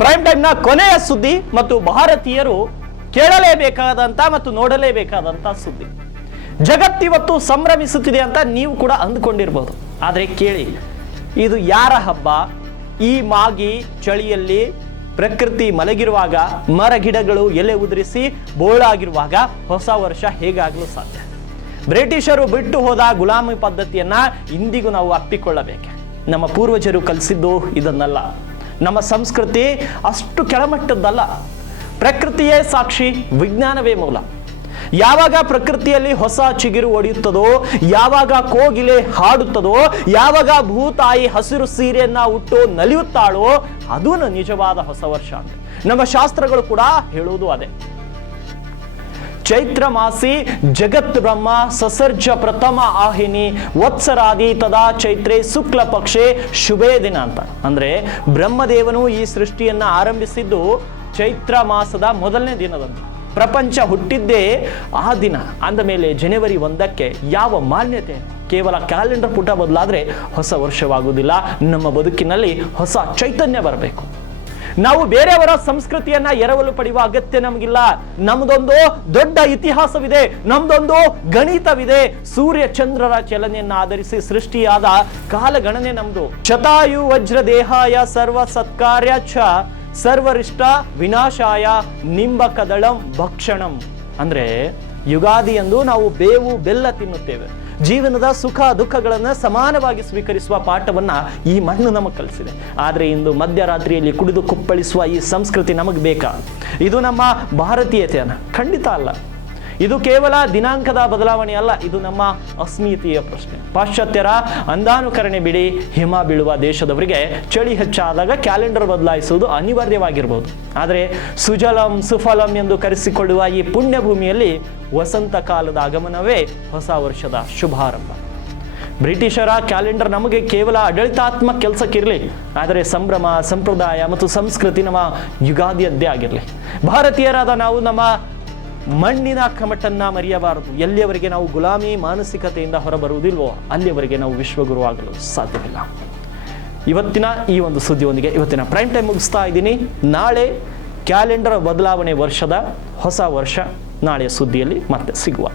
Prime ಟೈಮ್ನ ಕೊನೆಯ ಸುದ್ದಿ ಮತ್ತು ಭಾರತೀಯರು ಕೇಳಲೇಬೇಕಾದಂತ ಮತ್ತು ನೋಡಲೇಬೇಕಾದಂತ ಸುದ್ದಿ. ಜಗತ್ತಿವತ್ತು ಸಂಭ್ರಮಿಸುತ್ತಿದೆ ಅಂತ ನೀವು ಕೂಡ ಅಂದ್ಕೊಂಡಿರ್ಬೋದು. ಆದರೆ ಕೇಳಿ, ಇದು ಯಾರ ಹಬ್ಬ? ಈ ಮಾಗಿ ಚಳಿಯಲ್ಲಿ ಪ್ರಕೃತಿ ಮಲಗಿರುವಾಗ ಮರ ಗಿಡಗಳು ಎಲೆ ಉದುರಿಸಿ ಬೋಳಾಗಿರುವಾಗ ಹೊಸ ವರ್ಷ ಹೇಗಾಗಲು ಸಾಧ್ಯ? ಬ್ರಿಟಿಷರು ಬಿಟ್ಟು ಹೋದ ಗುಲಾಮಿ ಪದ್ಧತಿಯನ್ನ ಇಂದಿಗೂ ನಾವು ಅಪ್ಪಿಕೊಳ್ಳಬೇಕೆ? ನಮ್ಮ ಪೂರ್ವಜರು ಕಲಿಸಿದ್ದು ಇದನ್ನಲ್ಲ. ನಮ್ಮ ಸಂಸ್ಕೃತಿ ಅಷ್ಟು ಕೆಳಮಟ್ಟದ್ದಲ್ಲ. ಪ್ರಕೃತಿಯೇ ಸಾಕ್ಷಿ, ವಿಜ್ಞಾನವೇ ಮೂಲ. ಯಾವಾಗ ಪ್ರಕೃತಿಯಲ್ಲಿ ಹೊಸ ಚಿಗುರು ಒಡೆಯುತ್ತದೋ, ಯಾವಾಗ ಕೋಗಿಲೆ ಹಾಡುತ್ತದೋ, ಯಾವಾಗ ಭೂತಾಯಿ ಹಸಿರು ಸೀರೆಯನ್ನ ಉಟ್ಟು ನಲಿಯುತ್ತಾಳೋ, ಅದೂ ನಿಜವಾದ ಹೊಸ ವರ್ಷ ನಮ್ಮ ಶಾಸ್ತ್ರಗಳು ಕೂಡ ಹೇಳುವುದು ಅದೇ. ಚೈತ್ರ ಮಾಸಿ ಜಗತ್ ಬ್ರಹ್ಮ ಸಸರ್ಜ ಪ್ರಥಮ ಆಹಿನಿ ವತ್ಸರಾದಿ ತದಾ ಚೈತ್ರೆ ಶುಕ್ಲ ಪಕ್ಷೆ ಶುಭೇ ದಿನ ಅಂತ. ಅಂದ್ರೆ ಬ್ರಹ್ಮದೇವನು ಈ ಸೃಷ್ಟಿಯನ್ನ ಆರಂಭಿಸಿದ್ದು ಚೈತ್ರ ಮಾಸದ ಮೊದಲನೇ ದಿನದಂದು. ಪ್ರಪಂಚ ಹುಟ್ಟಿದ್ದೇ ಆ ದಿನ. ಅಂದ ಮೇಲೆ ಜನವರಿ ಒಂದಕ್ಕೆ ಯಾವ ಮಾನ್ಯತೆ? ಕೇವಲ ಕ್ಯಾಲೆಂಡರ್ ಪುಟ ಬದಲಾದ್ರೆ ಹೊಸ ವರ್ಷವಾಗುವುದಿಲ್ಲ. ನಮ್ಮ ಬದುಕಿನಲ್ಲಿ ಹೊಸ ಚೈತನ್ಯ ಬರಬೇಕು. ನಾವು ಬೇರೆಯವರ ಸಂಸ್ಕೃತಿಯನ್ನ ಎರವಲು ಪಡೆಯುವ ಅಗತ್ಯ ನಮಗಿಲ್ಲ. ನಮ್ದೊಂದು ದೊಡ್ಡ ಇತಿಹಾಸವಿದೆ, ನಮ್ದೊಂದು ಗಣಿತವಿದೆ. ಸೂರ್ಯ ಚಂದ್ರರ ಚಲನೆಯನ್ನ ಆಧರಿಸಿ ಸೃಷ್ಟಿಯಾದ ಕಾಲಗಣನೆ ನಮ್ದು. ಶತಾಯು ವಜ್ರ ದೇಹಾಯ ಸರ್ವ ಸತ್ಕಾರ್ಯ ಚ, ಸರ್ವರಿಷ್ಟ ವಿನಾಶಾಯ ನಿಂಬ ಕದಳಂ ಭಕ್ಷಣಂ. ಅಂದ್ರೆ ಯುಗಾದಿ ಎಂದು ನಾವು ಬೇವು ಬೆಲ್ಲ ತಿನ್ನುತ್ತೇವೆ. ಜೀವನದ ಸುಖ ದುಃಖಗಳನ್ನು ಸಮಾನವಾಗಿ ಸ್ವೀಕರಿಸುವ ಪಾಠವನ್ನ ಈ ಮಣ್ಣು ನಮಗೆ ಕಲಿಸಿದೆ. ಆದರೆ ಇಂದು ಮಧ್ಯರಾತ್ರಿಯಲ್ಲಿ ಕುಡಿದು ಕುಪ್ಪಳಿಸುವ ಈ ಸಂಸ್ಕೃತಿ ನಮಗೆ ಬೇಕಾ? ಇದು ನಮ್ಮ ಭಾರತೀಯತೆಯನ್ನು. ಖಂಡಿತ ಅಲ್ಲ. ಇದು ಕೇವಲ ದಿನಾಂಕದ ಬದಲಾವಣೆ ಅಲ್ಲ, ಇದು ನಮ್ಮ ಅಸ್ಮಿತೆಯ ಪ್ರಶ್ನೆ. ಪಾಶ್ಚಾತ್ಯರ ಅಂದಾನುಕರಣೆ ಬಿಡಿ, ಹಿಮ ಬೀಳುವ ದೇಶದವರಿಗೆ ಚಳಿ ಹೆಚ್ಚಾದಾಗ ಕ್ಯಾಲೆಂಡರ್ ಬದಲಾಯಿಸುವುದು ಅನಿವಾರ್ಯವಾಗಿರ್ಬೋದು. ಆದರೆ ಸುಜಲಂ, ಸುಫಲಂ ಎಂದು ಕರೆಸಿಕೊಳ್ಳುವ ಈ ಪುಣ್ಯಭೂಮಿಯಲ್ಲಿ ವಸಂತ ಕಾಲದ ಆಗಮನವೇ ಹೊಸ ವರ್ಷದ ಶುಭಾರಂಭ. ಬ್ರಿಟಿಷರ ಕ್ಯಾಲೆಂಡರ್ ನಮಗೆ ಕೇವಲ ಆಡಳಿತಾತ್ಮಕ ಕೆಲಸಕ್ಕಿರಲಿ, ಆದರೆ ಸಂಭ್ರಮ, ಸಂಪ್ರದಾಯ ಮತ್ತು ಸಂಸ್ಕೃತಿ ನಮ್ಮ ಯುಗಾದಿಯದ್ದೇ ಆಗಿರಲಿ. ಭಾರತೀಯರಾದ ನಾವು ನಮ್ಮ ಮಣ್ಣಿನ ಕಮಟನ್ನ ಮರೆಯಬಾರದು. ಎಲ್ಲಿಯವರೆಗೆ ನಾವು ಗುಲಾಮಿ ಮಾನಸಿಕತೆಯಿಂದ ಹೊರಬರುವುದಿಲ್ವೋ ಅಲ್ಲಿಯವರೆಗೆ ನಾವು ವಿಶ್ವಗುರು ಆಗಲು ಸಾಧ್ಯವಿಲ್ಲ. ಇವತ್ತಿನ ಈ ಒಂದು ಸುದ್ದಿಯೊಂದಿಗೆ ಇವತ್ತಿನ ಪ್ರೈಮ್ ಟೈಮ್ ಮುಗಿಸ್ತಾ ಇದ್ದೀನಿ. ನಾಳೆ ಕ್ಯಾಲೆಂಡರ್ ಬದಲಾವಣೆ ವರ್ಷದ ಹೊಸ ವರ್ಷ, ನಾಳೆಯ ಸುದ್ದಿಯಲ್ಲಿ ಮತ್ತೆ ಸಿಗುವ.